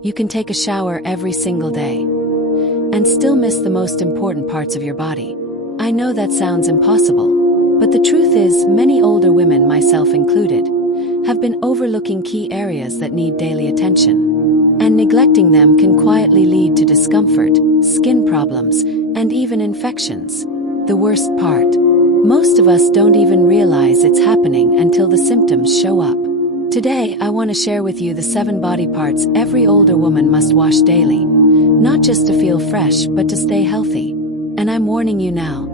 You can take a shower every single day and still miss the most important parts of your body. I know that sounds impossible, but the truth is many older women, myself included, have been overlooking key areas that need daily attention. And neglecting them can quietly lead to discomfort, skin problems, and even infections. The worst part, most of us don't even realize it's happening until the symptoms show up. Today, I want to share with you the 7 body parts every older woman must wash daily, not just to feel fresh, but to stay healthy. And I'm warning you now.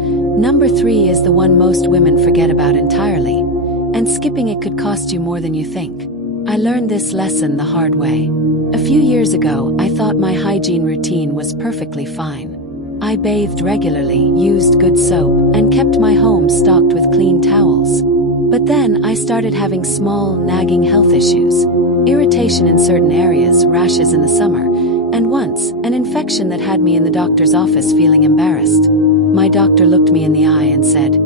Number 3 is the one most women forget about entirely, and skipping it could cost you more than you think. I learned this lesson the hard way. A few years ago, I thought my hygiene routine was perfectly fine. I bathed regularly, used good soap, and kept my home stocked with clean towels. But then I started having small, nagging health issues, irritation in certain areas, rashes in the summer, and once, an infection that had me in the doctor's office feeling embarrassed. My doctor looked me in the eye and said,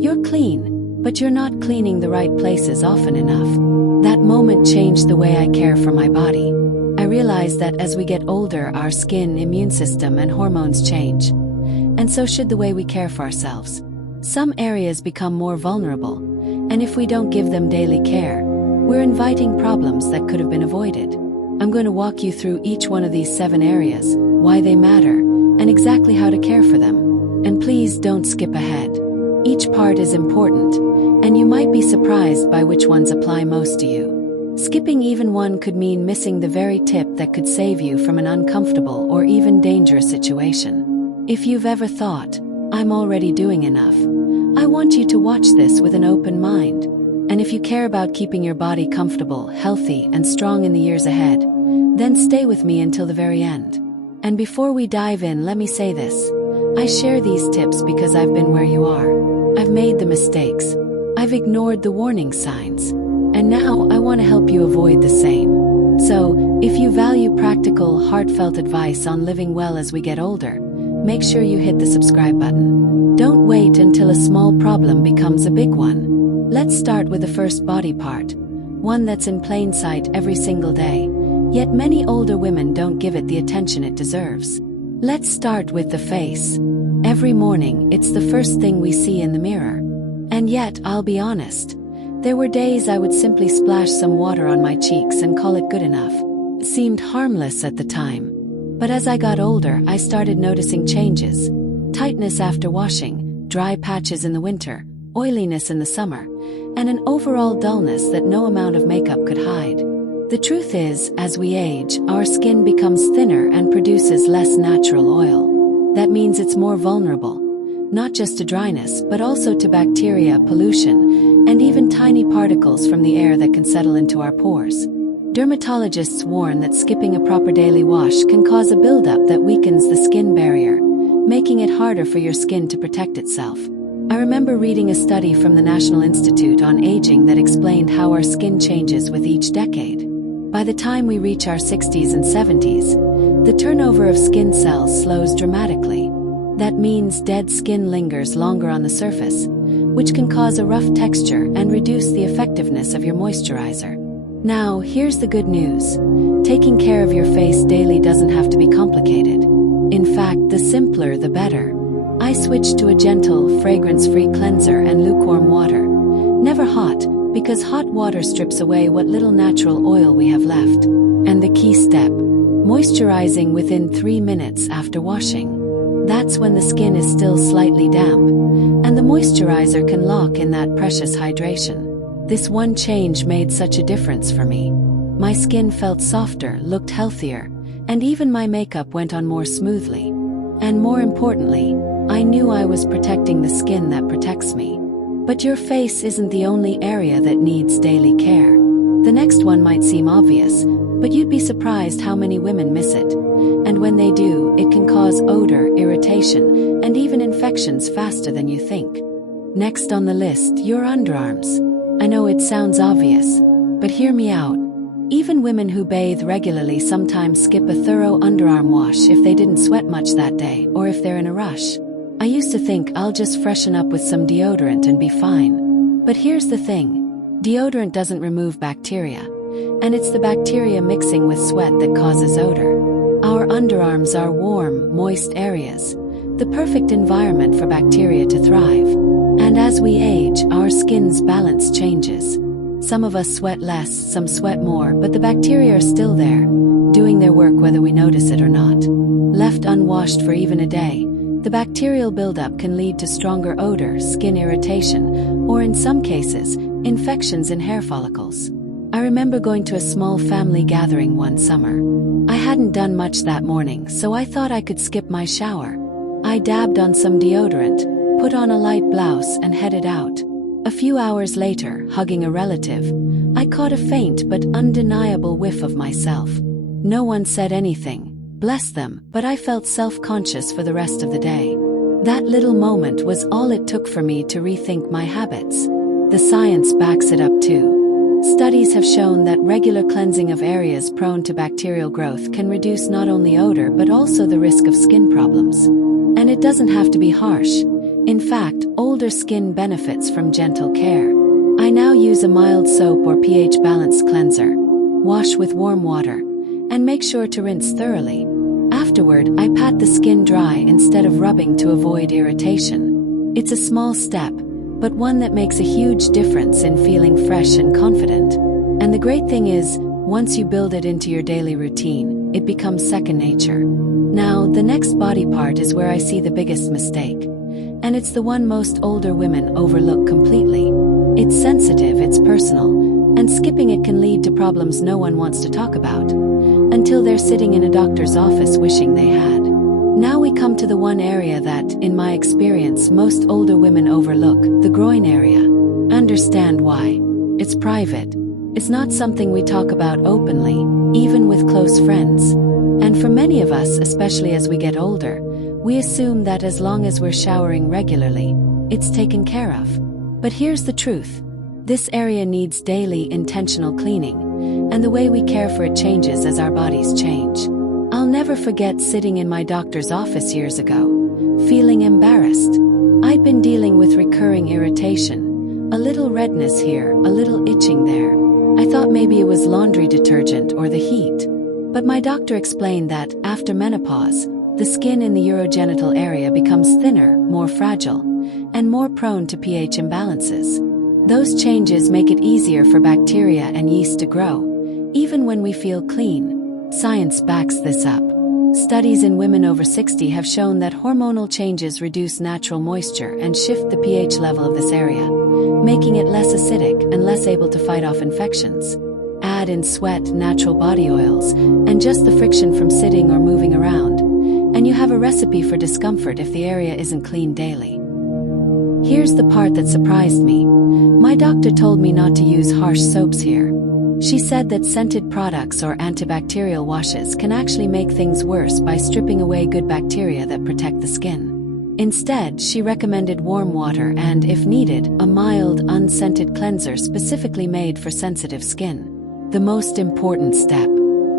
"You're clean, but you're not cleaning the right places often enough." That moment changed the way I care for my body. I realized that as we get older, our skin, immune system, and hormones change. And so should the way we care for ourselves. Some areas become more vulnerable, and if we don't give them daily care, we're inviting problems that could have been avoided. I'm going to walk you through each one of these 7 areas, why they matter, and exactly how to care for them. And please don't skip ahead. Each part is important, and you might be surprised by which ones apply most to you. Skipping even one could mean missing the very tip that could save you from an uncomfortable or even dangerous situation. If you've ever thought, "I'm already doing enough," I want you to watch this with an open mind. And if you care about keeping your body comfortable, healthy, and strong in the years ahead, then stay with me until the very end. And before we dive in, let me say this. I share these tips because I've been where you are. I've made the mistakes. I've ignored the warning signs. And now I want to help you avoid the same. So, if you value practical, heartfelt advice on living well as we get older, make sure you hit the subscribe button. Don't wait until a small problem becomes a big one. Let's start with the first body part, one that's in plain sight every single day, yet many older women don't give it the attention it deserves. Let's start with the face. Every morning, it's the first thing we see in the mirror. And yet, I'll be honest, there were days I would simply splash some water on my cheeks and call it good enough. It seemed harmless at the time. But as I got older, I started noticing changes. Tightness after washing, dry patches in the winter, oiliness in the summer, and an overall dullness that no amount of makeup could hide. The truth is, as we age, our skin becomes thinner and produces less natural oil. That means it's more vulnerable, not just to dryness, but also to bacteria, pollution, and even tiny particles from the air that can settle into our pores. Dermatologists warn that skipping a proper daily wash can cause a buildup that weakens the skin barrier, making it harder for your skin to protect itself. I remember reading a study from the National Institute on Aging that explained how our skin changes with each decade. By the time we reach our 60s and 70s, the turnover of skin cells slows dramatically. That means dead skin lingers longer on the surface, which can cause a rough texture and reduce the effectiveness of your moisturizer. Now, here's the good news. Taking care of your face daily doesn't have to be complicated. In fact, the simpler the better. I switched to a gentle, fragrance-free cleanser and lukewarm water. Never hot, because hot water strips away what little natural oil we have left. And the key step, moisturizing within 3 minutes after washing. That's when the skin is still slightly damp, and the moisturizer can lock in that precious hydration. This one change made such a difference for me. My skin felt softer, looked healthier, and even my makeup went on more smoothly. And more importantly, I knew I was protecting the skin that protects me. But your face isn't the only area that needs daily care. The next one might seem obvious, but you'd be surprised how many women miss it. And when they do, it can cause odor, irritation, and even infections faster than you think. Next on the list, your underarms. I know it sounds obvious, but hear me out. Even women who bathe regularly sometimes skip a thorough underarm wash if they didn't sweat much that day, or if they're in a rush. I used to think I'll just freshen up with some deodorant and be fine. But here's the thing. Deodorant doesn't remove bacteria. and it's the bacteria mixing with sweat that causes odor. Our underarms are warm, moist areas, the perfect environment for bacteria to thrive. And as we age, our skin's balance changes. Some of us sweat less, some sweat more, but the bacteria are still there, doing their work whether we notice it or not. Left unwashed for even a day, the bacterial buildup can lead to stronger odor, skin irritation, or in some cases, infections in hair follicles. I remember going to a small family gathering one summer. I hadn't done much that morning, so I thought I could skip my shower. I dabbed on some deodorant, put on a light blouse, and headed out. A few hours later, hugging a relative, I caught a faint but undeniable whiff of myself. No one said anything, bless them, but I felt self-conscious for the rest of the day. That little moment was all it took for me to rethink my habits. The science backs it up too. Studies have shown that regular cleansing of areas prone to bacterial growth can reduce not only odor but also the risk of skin problems. And it doesn't have to be harsh. In fact, older skin benefits from gentle care. I now use a mild soap or pH-balanced cleanser, wash with warm water, and make sure to rinse thoroughly. Afterward, I pat the skin dry instead of rubbing to avoid irritation. It's a small step, but one that makes a huge difference in feeling fresh and confident. And the great thing is, once you build it into your daily routine, it becomes second nature. Now, the next body part is where I see the biggest mistake. And it's the one most older women overlook completely. It's sensitive, it's personal, and skipping it can lead to problems no one wants to talk about, until they're sitting in a doctor's office wishing they had. Now we come to the one area that, in my experience, most older women overlook, the groin area. Understand why. It's private. It's not something we talk about openly, even with close friends. And for many of us, especially as we get older, we assume that as long as we're showering regularly, it's taken care of. But here's the truth. This area needs daily, intentional cleaning, and the way we care for it changes as our bodies change. I'll never forget sitting in my doctor's office years ago, feeling embarrassed. I'd been dealing with recurring irritation, a little redness here, a little itching there. I thought maybe it was laundry detergent or the heat. But my doctor explained that, after menopause, the skin in the urogenital area becomes thinner, more fragile, and more prone to pH imbalances. Those changes make it easier for bacteria and yeast to grow, even when we feel clean. Science backs this up. Studies in women over 60 have shown that hormonal changes reduce natural moisture and shift the pH level of this area, making it less acidic and less able to fight off infections. Add in sweat, natural body oils, and just the friction from sitting or moving around, and you have a recipe for discomfort if the area isn't cleaned daily. Here's the part that surprised me. My doctor told me not to use harsh soaps here. She said that scented products or antibacterial washes can actually make things worse by stripping away good bacteria that protect the skin. Instead, she recommended warm water and, if needed, a mild, unscented cleanser specifically made for sensitive skin. The most important step: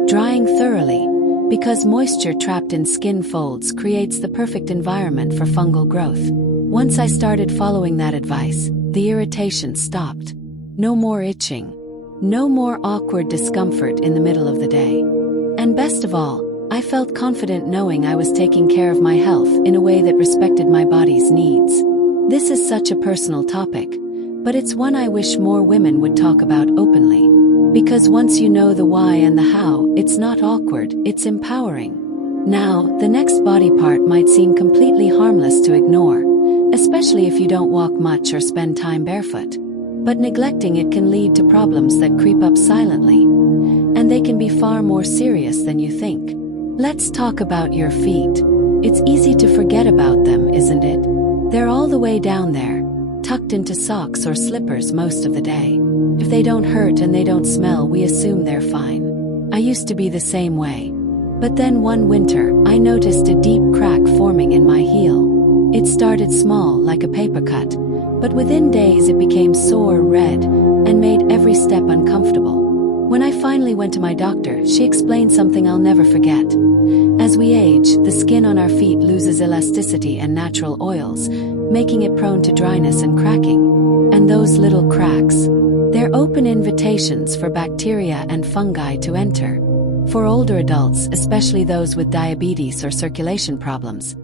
drying thoroughly, because moisture trapped in skin folds creates the perfect environment for fungal growth. Once I started following that advice, the irritation stopped. No more itching. No more awkward discomfort in the middle of the day. And best of all, I felt confident knowing I was taking care of my health in a way that respected my body's needs. This is such a personal topic, but it's one I wish more women would talk about openly. Because once you know the why and the how, it's not awkward, it's empowering. Now, the next body part might seem completely harmless to ignore, especially if you don't walk much or spend time barefoot. But neglecting it can lead to problems that creep up silently, and they can be far more serious than you think. Let's talk about your feet. It's easy to forget about them, isn't it? They're all the way down there, tucked into socks or slippers most of the day. If they don't hurt and they don't smell, we assume they're fine. I used to be the same way. But then one winter, I noticed a deep crack forming in my heel. It started small, like a paper cut, but within days it became sore, red, and made every step uncomfortable. When I finally went to my doctor, she explained something I'll never forget. As we age, the skin on our feet loses elasticity and natural oils, making it prone to dryness and cracking. And those little cracks, They're open invitations for bacteria and fungi to enter. For older adults, especially those with diabetes or circulation problems,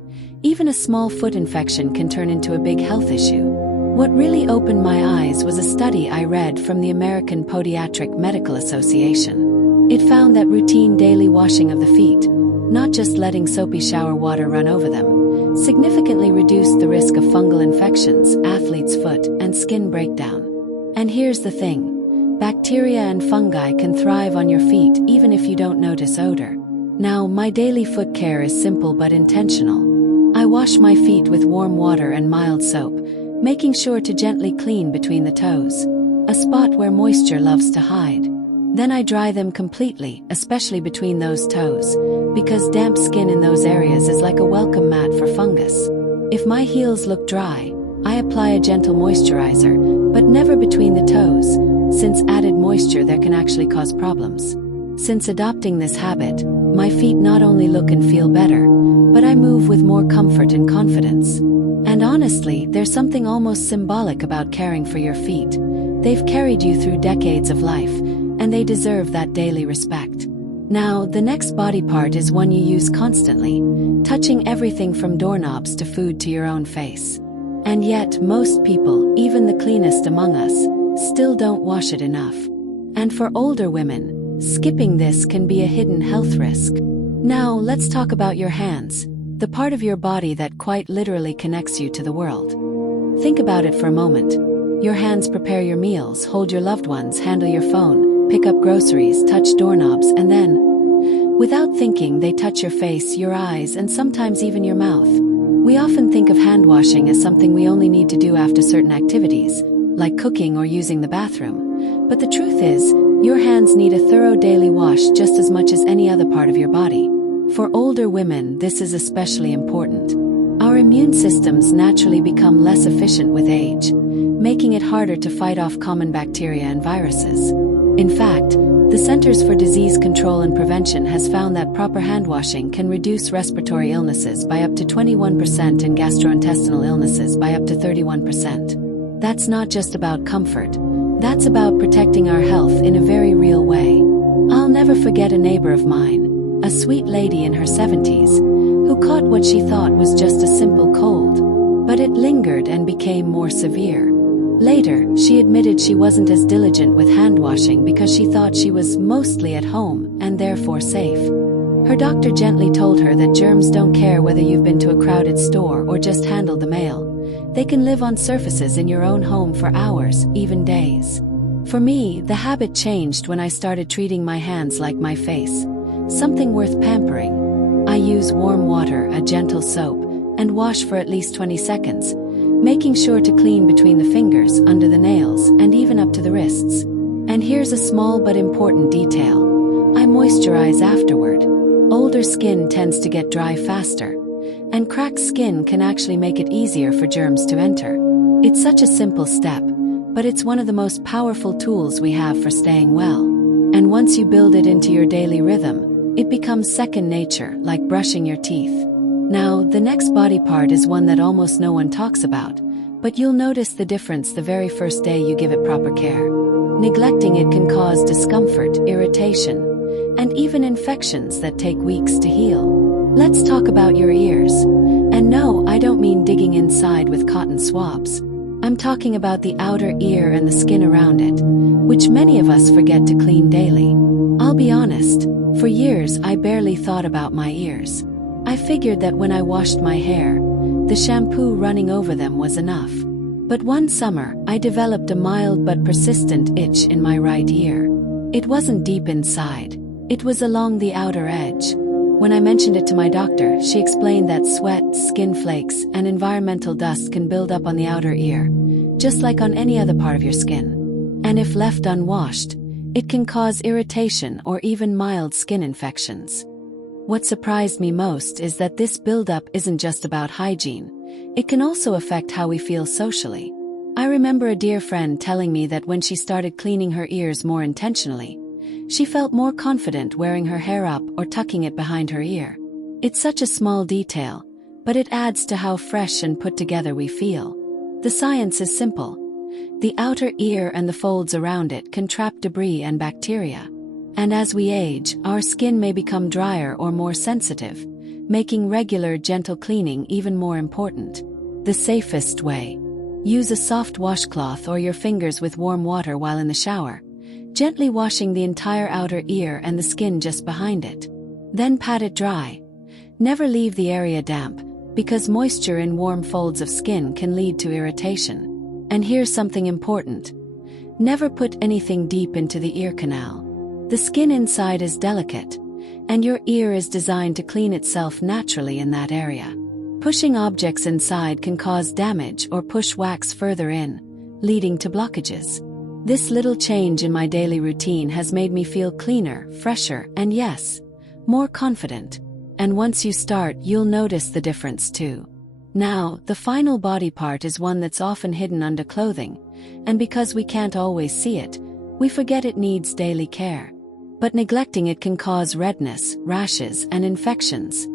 even a small foot infection can turn into a big health issue. What really opened my eyes was a study I read from the American Podiatric Medical Association. It found that routine daily washing of the feet, not just letting soapy shower water run over them, significantly reduced the risk of fungal infections, athlete's foot, and skin breakdown. And here's the thing. Bacteria and fungi can thrive on your feet even if you don't notice odor. Now, my daily foot care is simple but intentional. I wash my feet with warm water and mild soap, making sure to gently clean between the toes, a spot where moisture loves to hide. Then I dry them completely, especially between those toes, because damp skin in those areas is like a welcome mat for fungus. If my heels look dry, I apply a gentle moisturizer, but never between the toes, since added moisture there can actually cause problems. Since adopting this habit, my feet not only look and feel better, but I move with more comfort and confidence. And honestly, there's something almost symbolic about caring for your feet. They've carried you through decades of life, and they deserve that daily respect. Now, the next body part is one you use constantly, touching everything from doorknobs to food to your own face. And yet, most people, even the cleanest among us, still don't wash it enough. And for older women, skipping this can be a hidden health risk. Now, let's talk about your hands, the part of your body that quite literally connects you to the world. Think about it for a moment. Your hands prepare your meals, hold your loved ones, handle your phone, pick up groceries, touch doorknobs, and then, without thinking, they touch your face, your eyes, and sometimes even your mouth. We often think of hand washing as something we only need to do after certain activities, like cooking or using the bathroom. But the truth is, your hands need a thorough daily wash just as much as any other part of your body. For older women, this is especially important. Our immune systems naturally become less efficient with age, making it harder to fight off common bacteria and viruses. In fact, the Centers for Disease Control and Prevention has found that proper hand washing can reduce respiratory illnesses by up to 21% and gastrointestinal illnesses by up to 31%. That's not just about comfort, that's about protecting our health in a very real way. I'll never forget a neighbor of mine, a sweet lady in her 70s, who caught what she thought was just a simple cold, but it lingered and became more severe. Later, she admitted she wasn't as diligent with hand washing because she thought she was mostly at home and therefore safe. Her doctor gently told her that germs don't care whether you've been to a crowded store or just handled the mail. They can live on surfaces in your own home for hours, even days. For me, the habit changed when I started treating my hands like my face, something worth pampering. I use warm water, a gentle soap, and wash for at least 20 seconds, making sure to clean between the fingers, under the nails, and even up to the wrists. And here's a small but important detail. I moisturize afterward. Older skin tends to get dry faster, and cracked skin can actually make it easier for germs to enter. It's such a simple step, but it's one of the most powerful tools we have for staying well. And once you build it into your daily rhythm, it becomes second nature, like brushing your teeth. Now, the next body part is one that almost no one talks about, but you'll notice the difference the very first day you give it proper care. Neglecting it can cause discomfort, irritation, and even infections that take weeks to heal. Let's talk about your ears. And no, I don't mean digging inside with cotton swabs. I'm talking about the outer ear and the skin around it, which many of us forget to clean daily. I'll be honest, for years I barely thought about my ears. I figured that when I washed my hair, the shampoo running over them was enough. But one summer, I developed a mild but persistent itch in my right ear. It wasn't deep inside. It was along the outer edge. When I mentioned it to my doctor, she explained that sweat, skin flakes, and environmental dust can build up on the outer ear, just like on any other part of your skin. And if left unwashed, it can cause irritation or even mild skin infections. What surprised me most is that this buildup isn't just about hygiene. It can also affect how we feel socially. I remember a dear friend telling me that when she started cleaning her ears more intentionally, she felt more confident wearing her hair up or tucking it behind her ear. It's such a small detail, but it adds to how fresh and put together we feel. The science is simple. The outer ear and the folds around it can trap debris and bacteria. And as we age, our skin may become drier or more sensitive, making regular, gentle cleaning even more important. The safest way. Use a soft washcloth or your fingers with warm water while in the shower, gently washing the entire outer ear and the skin just behind it. Then pat it dry. Never leave the area damp, because moisture in warm folds of skin can lead to irritation. And here's something important. Never put anything deep into the ear canal. The skin inside is delicate, and your ear is designed to clean itself naturally in that area. Pushing objects inside can cause damage or push wax further in, leading to blockages. This little change in my daily routine has made me feel cleaner, fresher, and yes, more confident. And once you start, you'll notice the difference too. Now, the final body part is one that's often hidden under clothing, and because we can't always see it, we forget it needs daily care. But neglecting it can cause redness, rashes, and infections,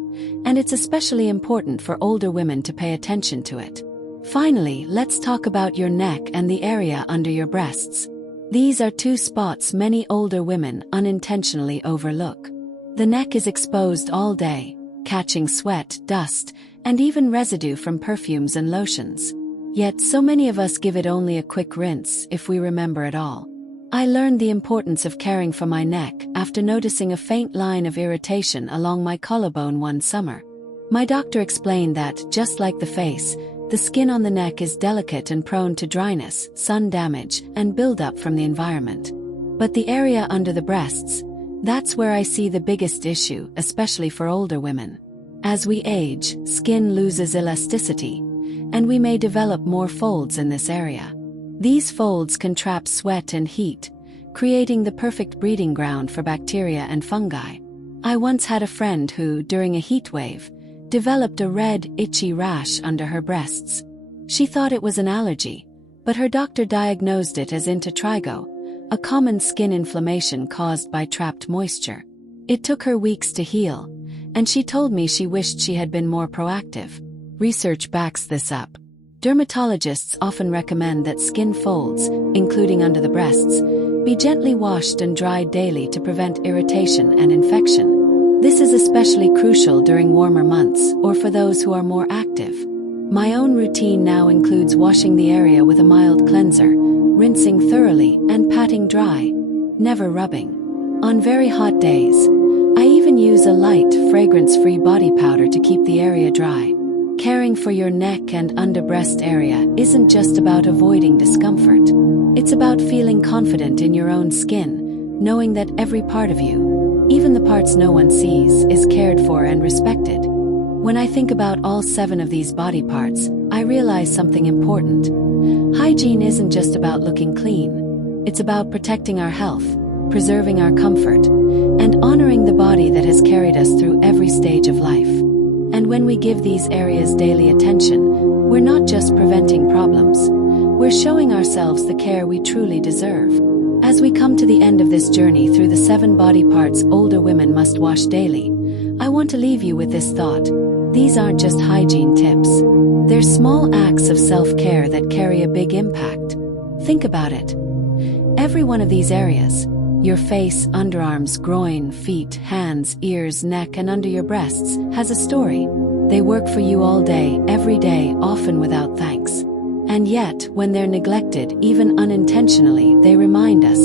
and it's especially important for older women to pay attention to it. Finally, let's talk about your neck and the area under your breasts. These are two spots many older women unintentionally overlook. The neck is exposed all day, catching sweat, dust, and even residue from perfumes and lotions. Yet so many of us give it only a quick rinse, if we remember at all. I learned the importance of caring for my neck after noticing a faint line of irritation along my collarbone one summer. My doctor explained that, just like the face, the skin on the neck is delicate and prone to dryness, sun damage, and buildup from the environment. But the area under the breasts, that's where I see the biggest issue, especially for older women. As we age, skin loses elasticity, and we may develop more folds in this area. These folds can trap sweat and heat, creating the perfect breeding ground for bacteria and fungi. I once had a friend who, during a heat wave, developed a red, itchy rash under her breasts. She thought it was an allergy, but her doctor diagnosed it as intertrigo, a common skin inflammation caused by trapped moisture. It took her weeks to heal, and she told me she wished she had been more proactive. Research backs this up. Dermatologists often recommend that skin folds, including under the breasts, be gently washed and dried daily to prevent irritation and infection. This is especially crucial during warmer months or for those who are more active. My own routine now includes washing the area with a mild cleanser, rinsing thoroughly, and patting dry, never rubbing. On very hot days, I even use a light, fragrance-free body powder to keep the area dry. Caring for your neck and under breast area isn't just about avoiding discomfort. It's about feeling confident in your own skin, knowing that every part of you, even the parts no one sees, is cared for and respected. When I think about all 7 of these body parts, I realize something important. Hygiene isn't just about looking clean. It's about protecting our health, preserving our comfort, and honoring the body that has carried us through every stage of life. And when we give these areas daily attention, we're not just preventing problems. We're showing ourselves the care we truly deserve. As we come to the end of this journey through the 7 body parts older women must wash daily, I want to leave you with this thought. These aren't just hygiene tips. They're small acts of self-care that carry a big impact. Think about it. Every one of these areas, your face, underarms, groin, feet, hands, ears, neck, and under your breasts, has a story. They work for you all day, every day, often without thanks. And yet, when they're neglected, even unintentionally, they remind us,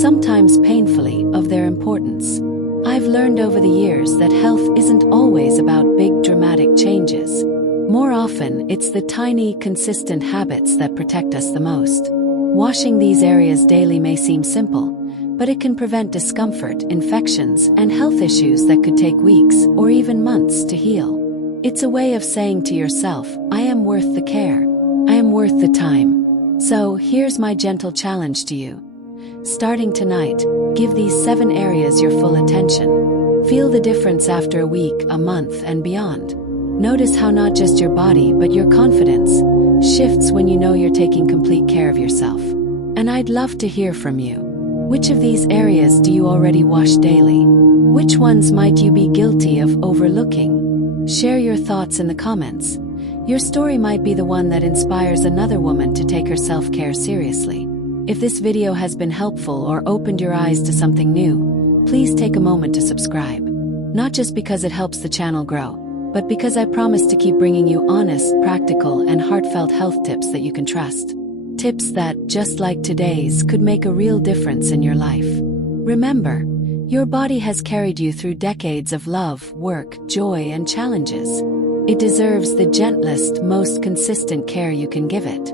sometimes painfully, of their importance. I've learned over the years that health isn't always about big dramatic changes. More often, it's the tiny, consistent habits that protect us the most. Washing these areas daily may seem simple, but it can prevent discomfort, infections, and health issues that could take weeks or even months to heal. It's a way of saying to yourself, I am worth the care. I am worth the time. So, here's my gentle challenge to you. Starting tonight, give these 7 areas your full attention. Feel the difference after a week, a month, and beyond. Notice how not just your body, but your confidence shifts when you know you're taking complete care of yourself. And I'd love to hear from you. Which of these areas do you already wash daily? Which ones might you be guilty of overlooking? Share your thoughts in the comments. Your story might be the one that inspires another woman to take her self-care seriously. If this video has been helpful or opened your eyes to something new, please take a moment to subscribe. Not just because it helps the channel grow, but because I promise to keep bringing you honest, practical, and heartfelt health tips that you can trust. Tips that, just like today's, could make a real difference in your life. Remember, your body has carried you through decades of love, work, joy, and challenges. It deserves the gentlest, most consistent care you can give it.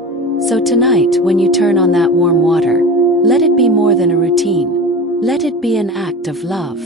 So tonight, when you turn on that warm water, let it be more than a routine. Let it be an act of love.